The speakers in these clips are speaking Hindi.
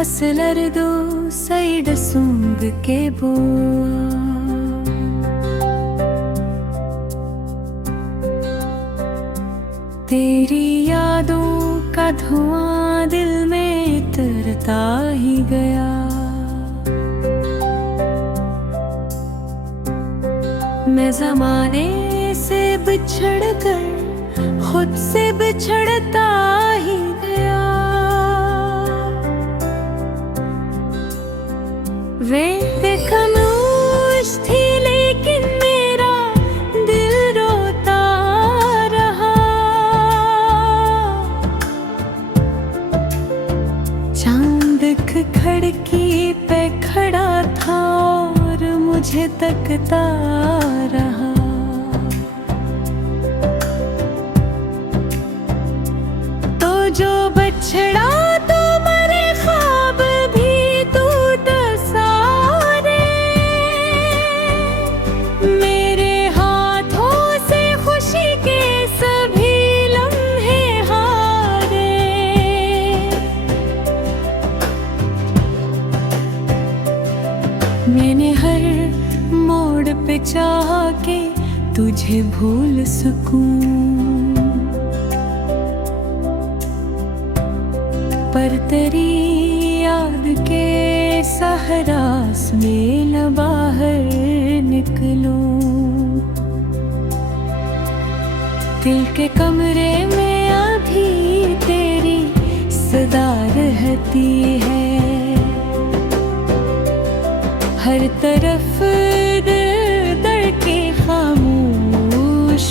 ಅಸಲರದು ಸೈಡ್ सूंघ के बो तेरी यादों का धुआं दिल में उतरता ही गया। मैं ज़माने से बिछड़ कर खुद से बिछड़ता ही गया। वे खामोश थी लेकिन मेरा दिल रोता रहा। चांद खिड़की पे खड़ा था और मुझे तकता रहा। तो जो बछड़ा तो मरे ख्वाब भी टूट सारे। मेरे हाथों से खुशी के सभी लम्हे हारे। मैंने हर मोड़ पे चाह के तुझे भूल सकूं, पर तेरी याद के सहरास में न बाहर निकलूं। दिल के कमरे में अभी तेरी सदा रहती है। हर तरफ दर के खामोश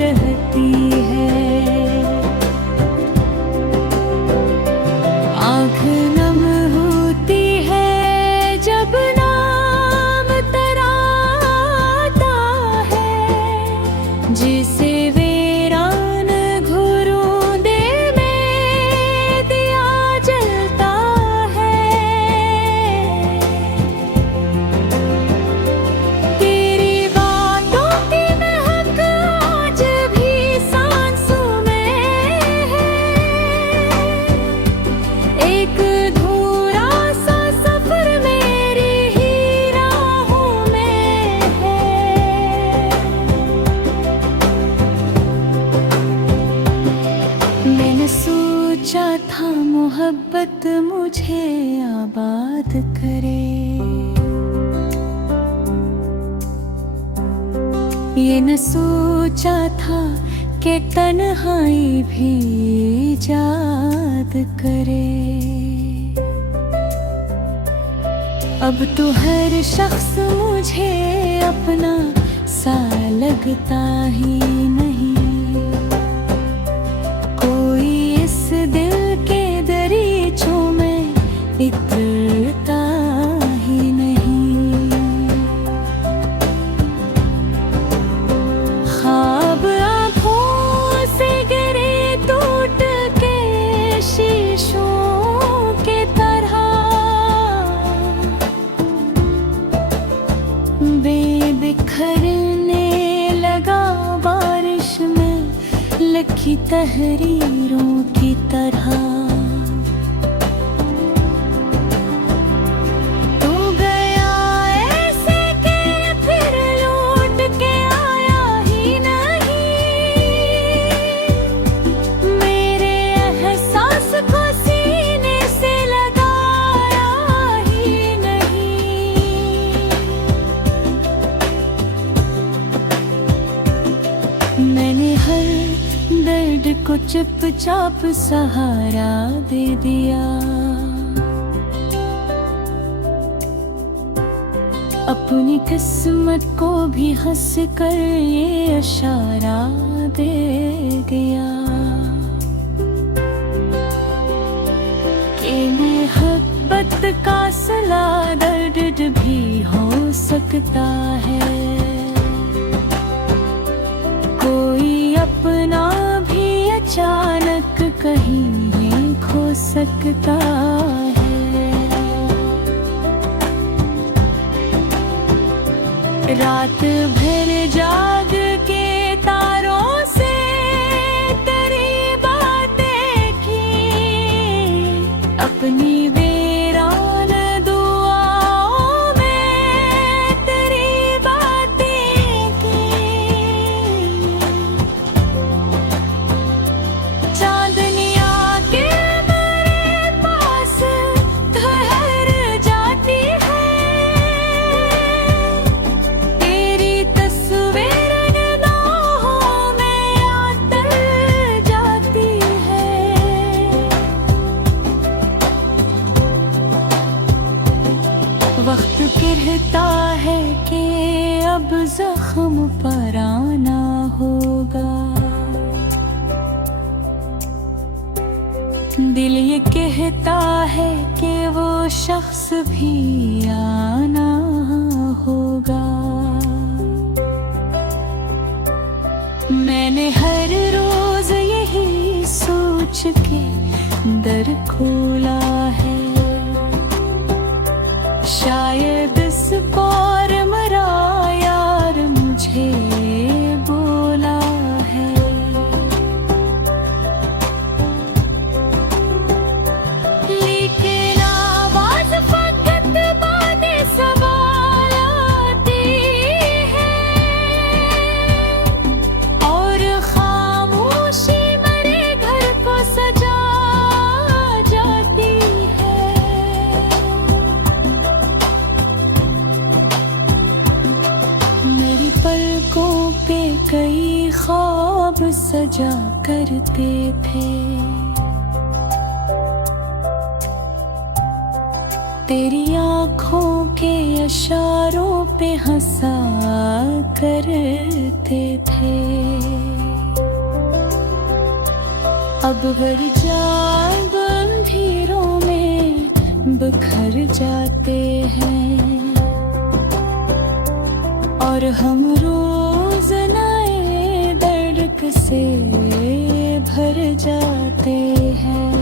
रहती है। आँख नम होती है जब नाम तेरा आता है। जिसे वीरान घुरूंदे में दिया जलता है। तेरी बातों की महक आज भी सांसों में है। एक अधूरा सा सफर मेरी ही राहों में है। मैंने सोचा था मोहब्बत मुझे आबाद करे। ये न सोचा था कि तन्हाई भी इजाद करे। अब तो हर शख्स मुझे अपना सा लगता ही नहीं। कोई इस दिल के दरीचों में इतरता ही नहीं। ख्वाब आँखों से गिरे टूट के शीशों के तरह। बेबिखरने लगा बारिश में लिखी तहरीरों की तरह। तू गया ऐसे के फिर लौट के आया ही नहीं। मेरे एहसास को सीने से लगाया ही नहीं। मैंने हर दर्द को चुपचाप सहारा दे दिया। अपनी किस्मत को भी हंस कर ये इशारा दे गया कि मोहब्बत का सिला दर्द भी हो सकता है। कोई अपना भी अचानक कहीं खो सकता है। रात भर जाग के तारों से तेरी बातें की। अपने दिल ये कहता है कि वो शख्स भी आना होगा। मैंने हर रोज यही सोच के दर खोला है, शायद इस बार मरा यार मुझे बोला है। लेकिन आवाज फकत बातें सवाल आती है, और खामोशी मेरे घर को सजा जाती है। मेरी पलकों पे कई ख्वाब सजा करते थे, तेरी आँखों के इशारों पे हंसा करते थे। अब हर जाग अंधेरों में बिखर जाते हैं, और हम रोज नए दर्द से भर जाते हैं।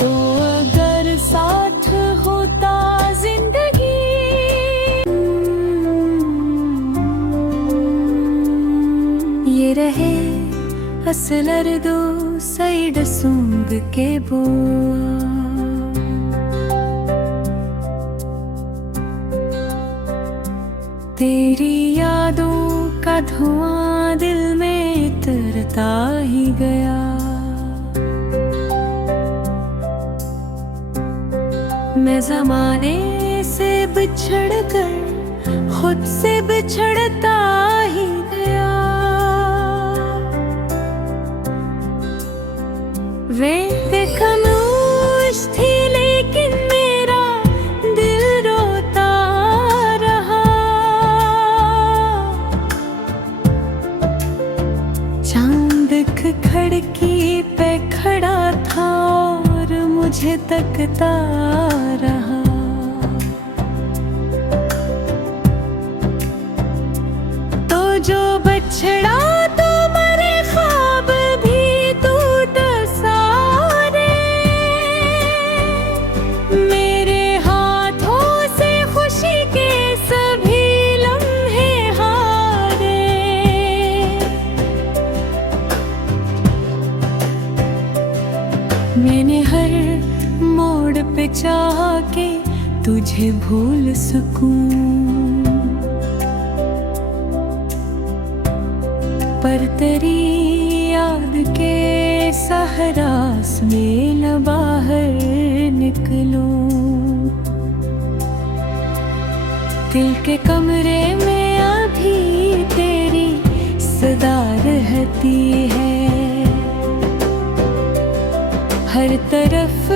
तो अगर साथ होता जिंदगी, ये रहे असलर दो सैड सूंग के बो। तेरी यादों का धुआं दिल में उतरता ही गया। मैं ज़माने से बिछड़ कर खुद से बिछड़ता ही गया। वे खामोश थी लेकिन मेरा दिल रोता रहा। चांद खिड़की पे खड़ा था और मुझे तकता रहा। तो जो बछड़ा तो मरे ख्वाब भी टूट सारे, मेरे हाथों से खुशी के सभी लम्हे हारे। मैंने हर मोड़ पे चाह के तुझे भूल सकूं, पर तेरी याद के सहरास में न बाहर निकलूं। दिल के कमरे में अभी तेरी सदा रहती है, हर तरफ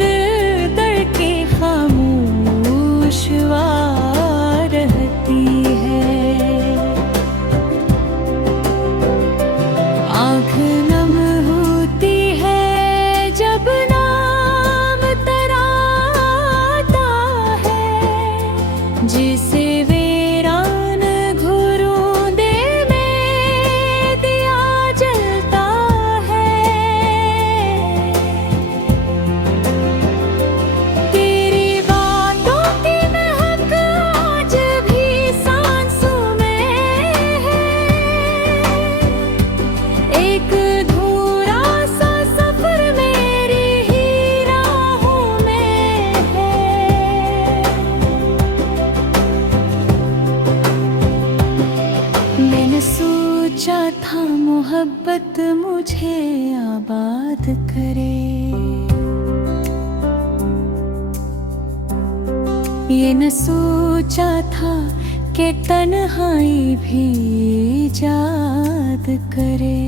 दिल धड़के खामोश रहती है। आँख नम होती है जब नाम तेरा आता है, जिसे वीरान घुरूंदे में दिया जलता है। तेरी बातों की महक आज भी सांसों में है, एक अधूरा सा सफर मेरी ही राहों में है। मैंने सोचा था मोहब्बत मुझे आबाद करे, ये न सोचा था कि तन्हाई भी याद करे।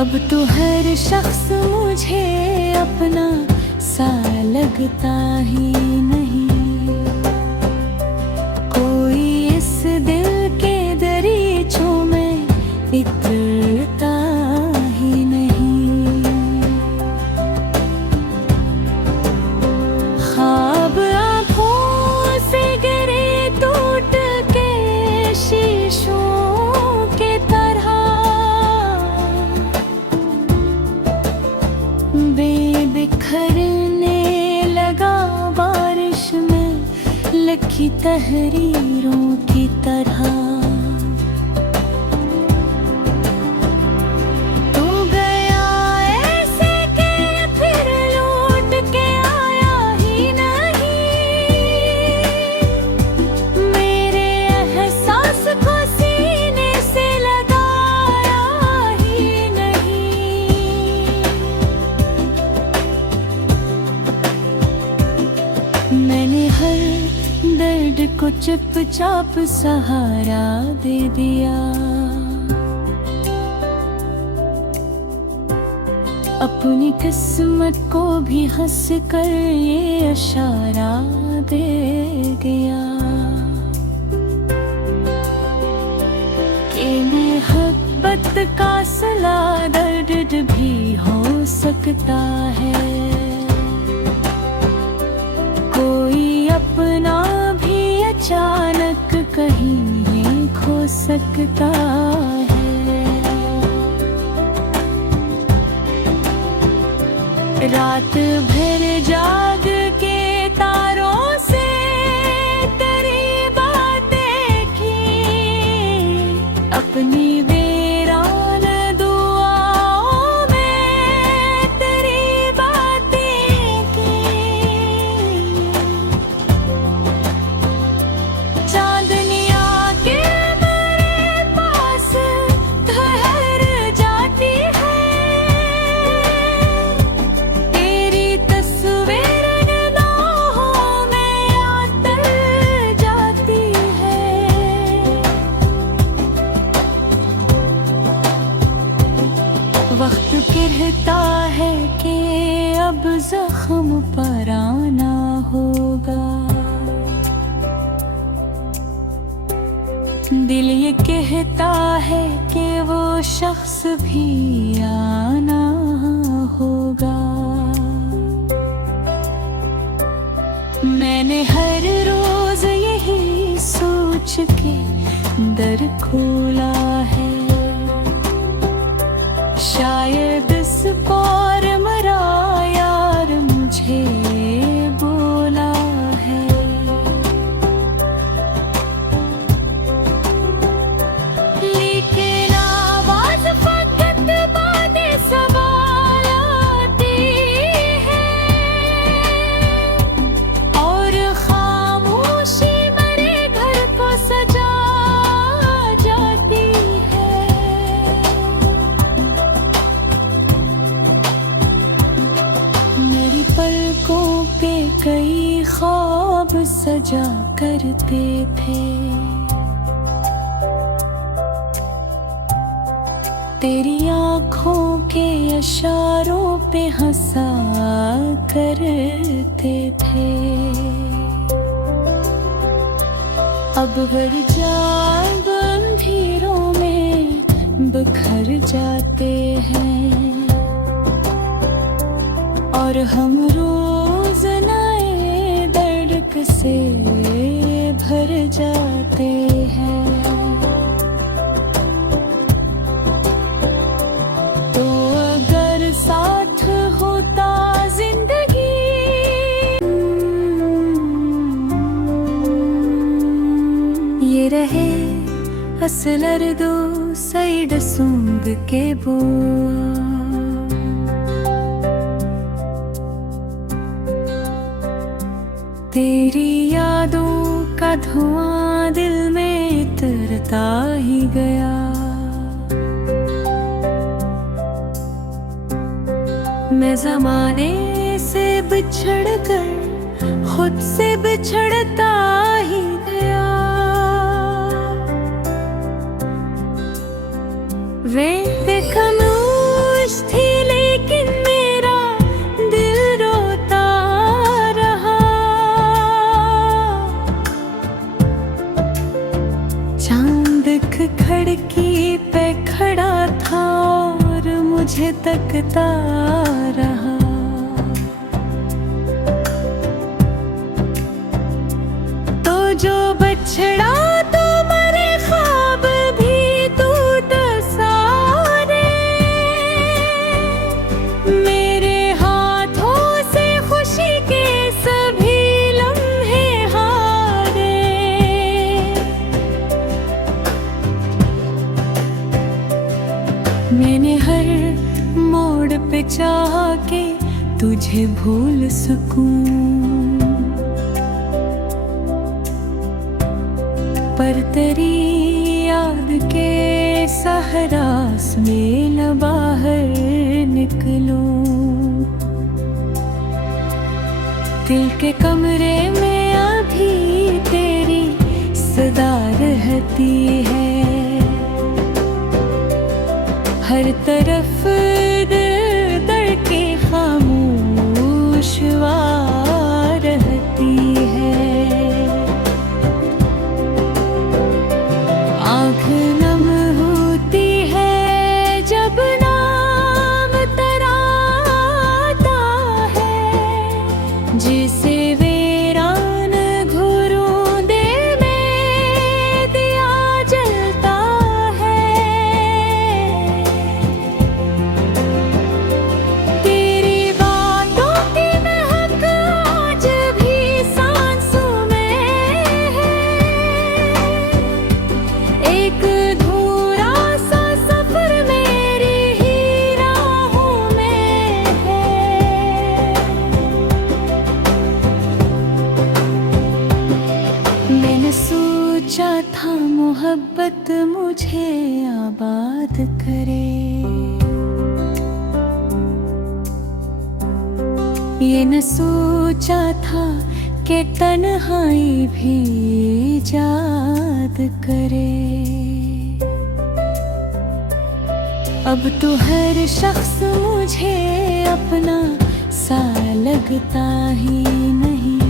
अब तो हर शख्स मुझे अपना सा लगता ही नहीं, कोई इस दिल के दरिया लिखी तहरीरों की तरह तू गया ऐसे के फिर लौट के आया ही नहीं। मेरे एहसास को सीने से लगाया ही नहीं। मैंने हर दर्द को चुपचाप सहारा दे दिया, अपनी किस्मत को भी हंस कर ये इशारा दे गया कि मोहब्बत का सिला दर्द भी हो सकता है। कोई अपना भी अचानक कहीं खो सकता है। रात भर जाग के तारों से तेरी बातें की, अपनी वीरान दुआओं में तेरी बातें की। चांदनिया के मेरे पास ठहर जाती है, तेरी तस्वीर निगाहों में आतर जाती है। वक्त कहता है कि अब जख्म पर आना होगा, दिल ये कहता है कि वो शख्स भी आना होगा। मैंने हर रोज यही सोच के दर खोला है, शायद इस बार मरा यार मुझे बोला है। लेकिन आवाज फकत बातें सवाल आती है, और खामोशी मेरे घर को सजा जाती है। मेरी पलकों पे कई ख्वाब सजा करते थे, तेरी आँखों के इशारों पे हंसा करते थे। अब भर जाब अंधेरों में बिखर जाते हैं, और हम रोज नए दर्द से भर जाते हैं। तो अगर साथ होता जिंदगी, ये रहे असलर दो सैड सूंग के बो। तेरी यादों का धुआं दिल में इतरता ही गया, मैं ज़माने से बिछड़ कर खुद से बिछड़ता ही गया। वे खामोश थी लेकिन मेरा दिल रोता रहा, चांद खिड़की पे खड़ा था और मुझे तकता रहा। तो जो बछड़ा तो मरे ख्वाब भी टूट सारे, मेरे हाथों से खुशी के सभी लम्हे हार तुझे भूल सकूं, पर तेरी याद के सहरास में न बाहर निकलूं। दिल के कमरे में अभी तेरी सदा रहती है, हर तरफ दिल धड़के खामोश रहती है। आँख नम होती है जब नाम तेरा आता है, जिसे वीरान घुरूंदे में दिया जलता है। तेरी बातों की महक आज भी सांसों में है, एक अधूरा सा सफर मेरी ही राहों में है। मैंने सोचा था मोहब्बत मुझे आबाद करे, ये न सोचा था कि तन्हाई भी इजाद करे। अब तो हर शख्स मुझे अपना सा लगता ही नहीं,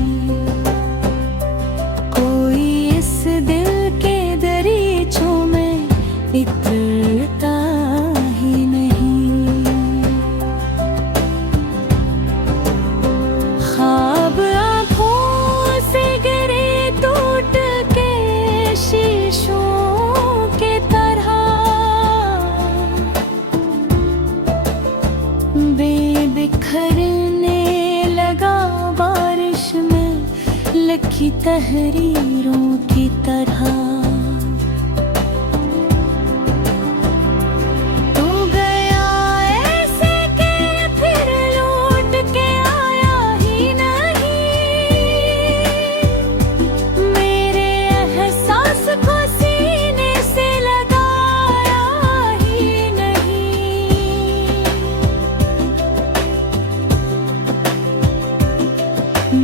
कोई इस दिल के दरीचों में इतरता ही नहीं। ख्वाब आँखों से गिरे टूट के शीशों के तरह, बेबिखरने लगा बारिश में लिखी तहरीरों की तरह। तू गया ऐसे के फिर लौट के आया ही नहीं, मेरे एहसास को सीने से लगाया ही नहीं।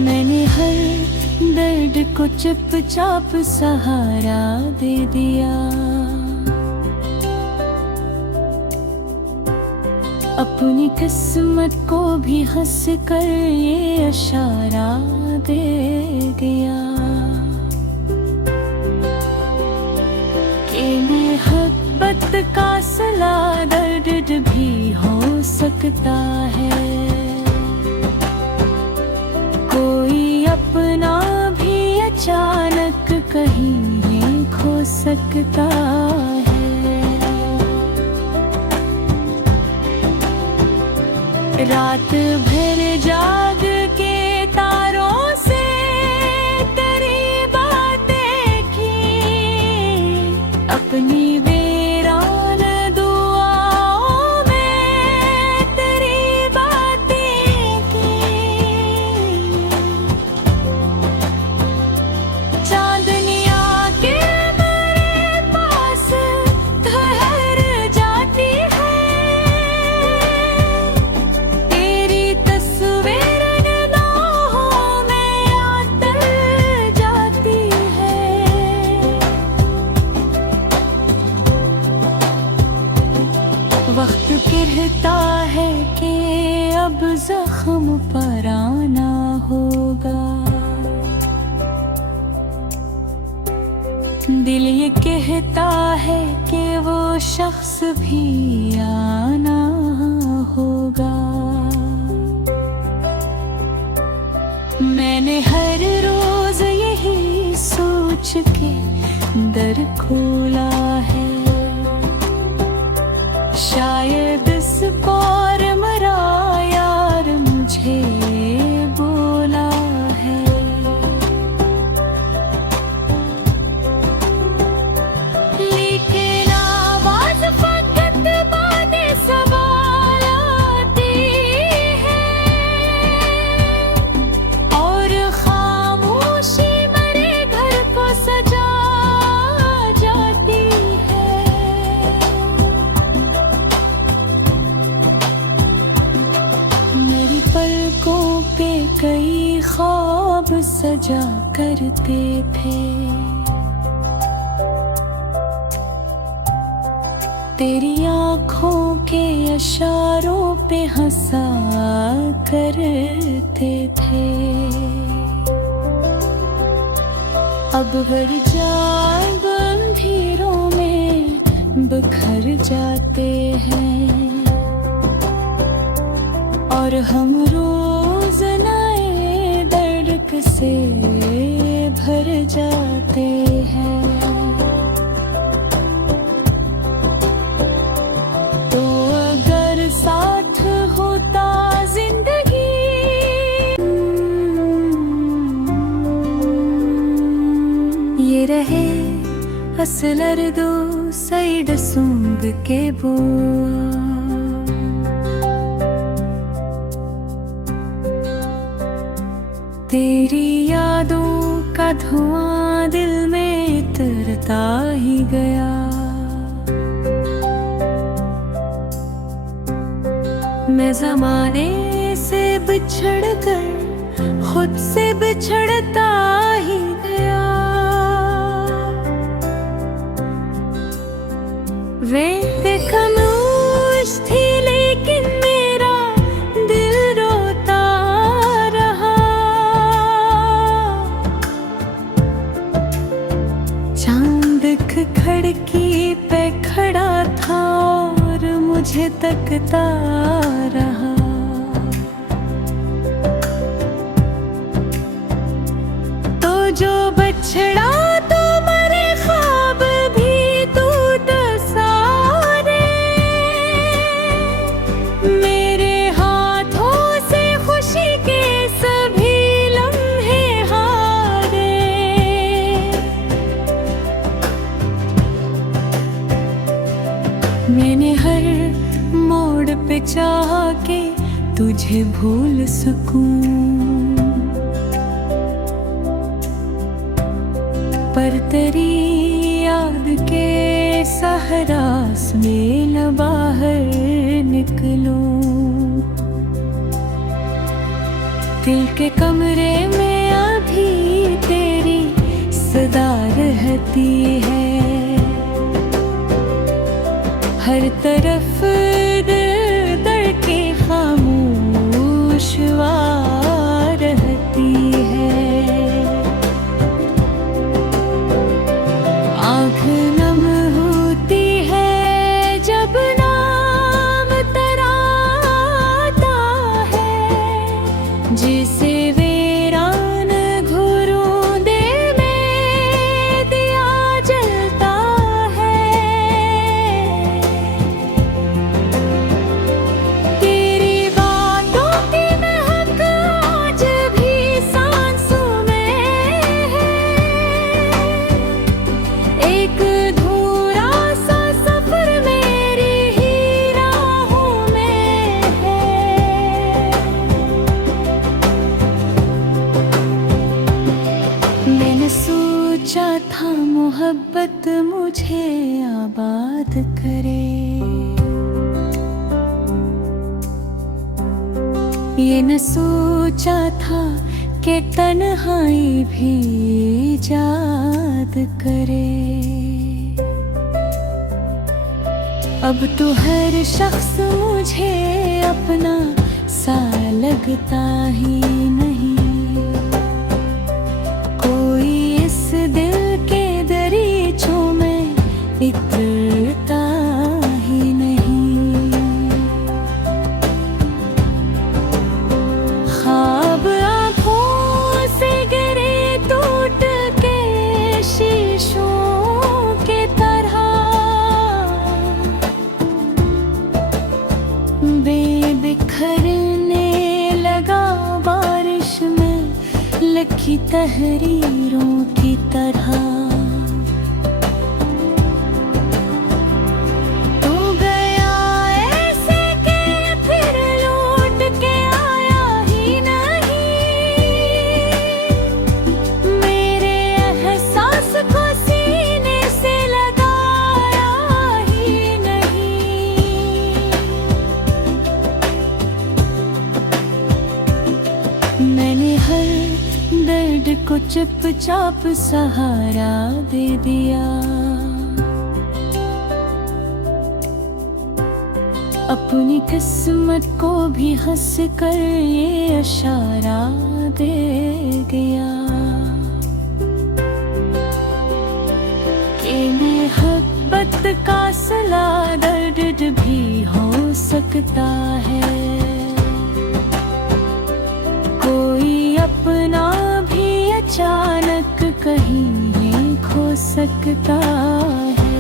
मैंने हर दर्द को चुपचाप सहारा दे दिया, अपनी किस्मत को भी हंस कर ये इशारा दे दिया कि मोहब्बत का सिला दर्द भी हो सकता है, कोई अपना भी अचानक कहीं खो सकता है। रात भर जाग के तारों से तेरी बातें की, अपनी वीरान दुआओं में तेरी बातें की। चांदनिया के मेरे पास ठहर जाती है, तेरी तस्वीर निगाहों में आतर जाती है। वक्त कहता है कि अब जख्म पर आना होगा, दिल ये कहता है कि वो शख्स भी आना होगा। मैंने हर रोज यही सोच के दर खोला है, शायद इस बार मेरा यार मुझे बोला है। लेकिन आवाज फकत बातें सवाल आती है, करते थे। तेरी आँखों के इशारों पे हंसा करते थे। अब हर जान अंधेरों में बिखर जाते हैं और हम रोज नए दर्द से भर जाते हैं। तो अगर साथ होता जिंदगी, ये रहे असलर दो सैड सूंग के बो। तेरी यादों का धुआं दिल में उतरता ही गया। मैं ज़माने से बिछड़ कर खुद से बिछड़ता ही गया। वे खामोश थी लेकिन मेरा दिल रोता रहा। चांद खिड़की पे खड़ा था और मुझे तकता रहा। तो जो बछड़ा तो मरे ख्वाब भी टूट सारे। मेरे हाथों से खुशी के सभी लम्हे हारे। मैंने हर मोड़ पे चाहा के तुझे भूल सकूं, पर तेरी याद के सहरास में न बाहर निकलूं। दिल के कमरे में अभी तेरी सदा रहती है। हर तरफ दिल धड़के खामोश रहती है। आँख नम होती है जब नाम तेरा आता है। जिसे वीरान घुरों दिल में दिया जलता है। तेरी बातों की महक आज भी सांसों में है। एक अधूरा सा सफर मेरी ही राहों में है। मैंने सोचा था मोहब्बत मुझे आबाद करे। ये न सोचा था कि तन्हाई भी याद करे। अब तो हर शख्स मुझे अपना सा लगता ही नहीं। कोई इस दिल के दरीचों में इतरता ही नहीं। ख्वाब आँखों से गिरे टूट के शीशों के तरह। बेबिखरने लगा बारिश में लिखी तहरीरों की तरह। तू गया ऐसे के फिर लौट के आया ही नहीं। मेरे एहसास को सीने से लगाया ही नहीं। मैंने हर दर्द को चुप चुपचाप सहारा दे दिया। अपनी किस्मत को भी हंस कर ये इशारा दे गया कि मोहब्बत का सिला दर्द भी हो सकता है। कोई अपना भी अचानक कहीं खो सकता है।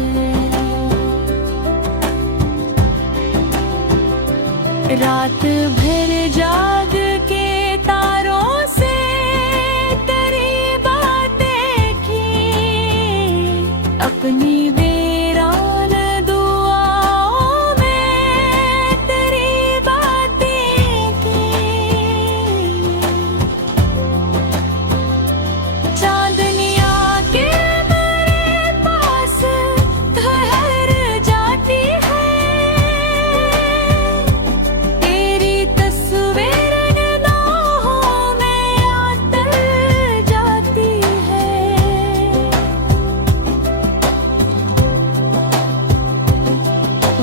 रात भर जाग के तारों से तेरी बातें की, अपनी वीरान दुआओं में तेरी बातें की। चांदनिया के मेरे पास ठहर जाती है,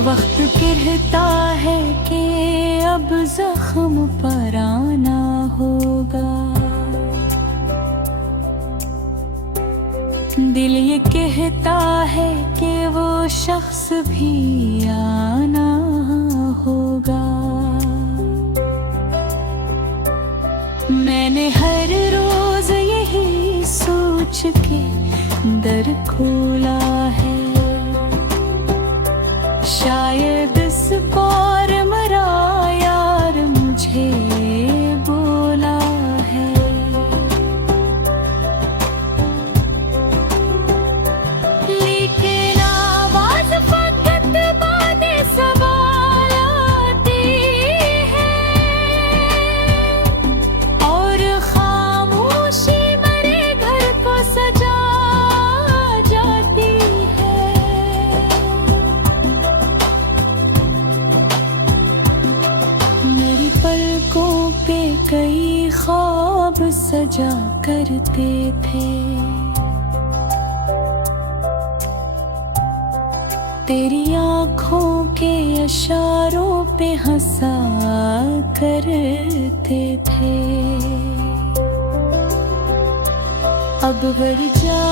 वक्त कहता है कि अब जख्म पर आना होगा। दिल ये कहता है कि वो शख्स भी आना होगा। मैंने हर रोज यही सोच के दर खोला है, शायद इस बार मेरा यार मुझे बोला है। लेकिन आवाज फकत बातें सवाल आती है, और खामोशी मेरे घर को सजा जाती है। मेरी पलकों पे कई ख्वाब सजा करते थे, तेरी आँखों के इशारों पे हंसा करते थे। अब वर जा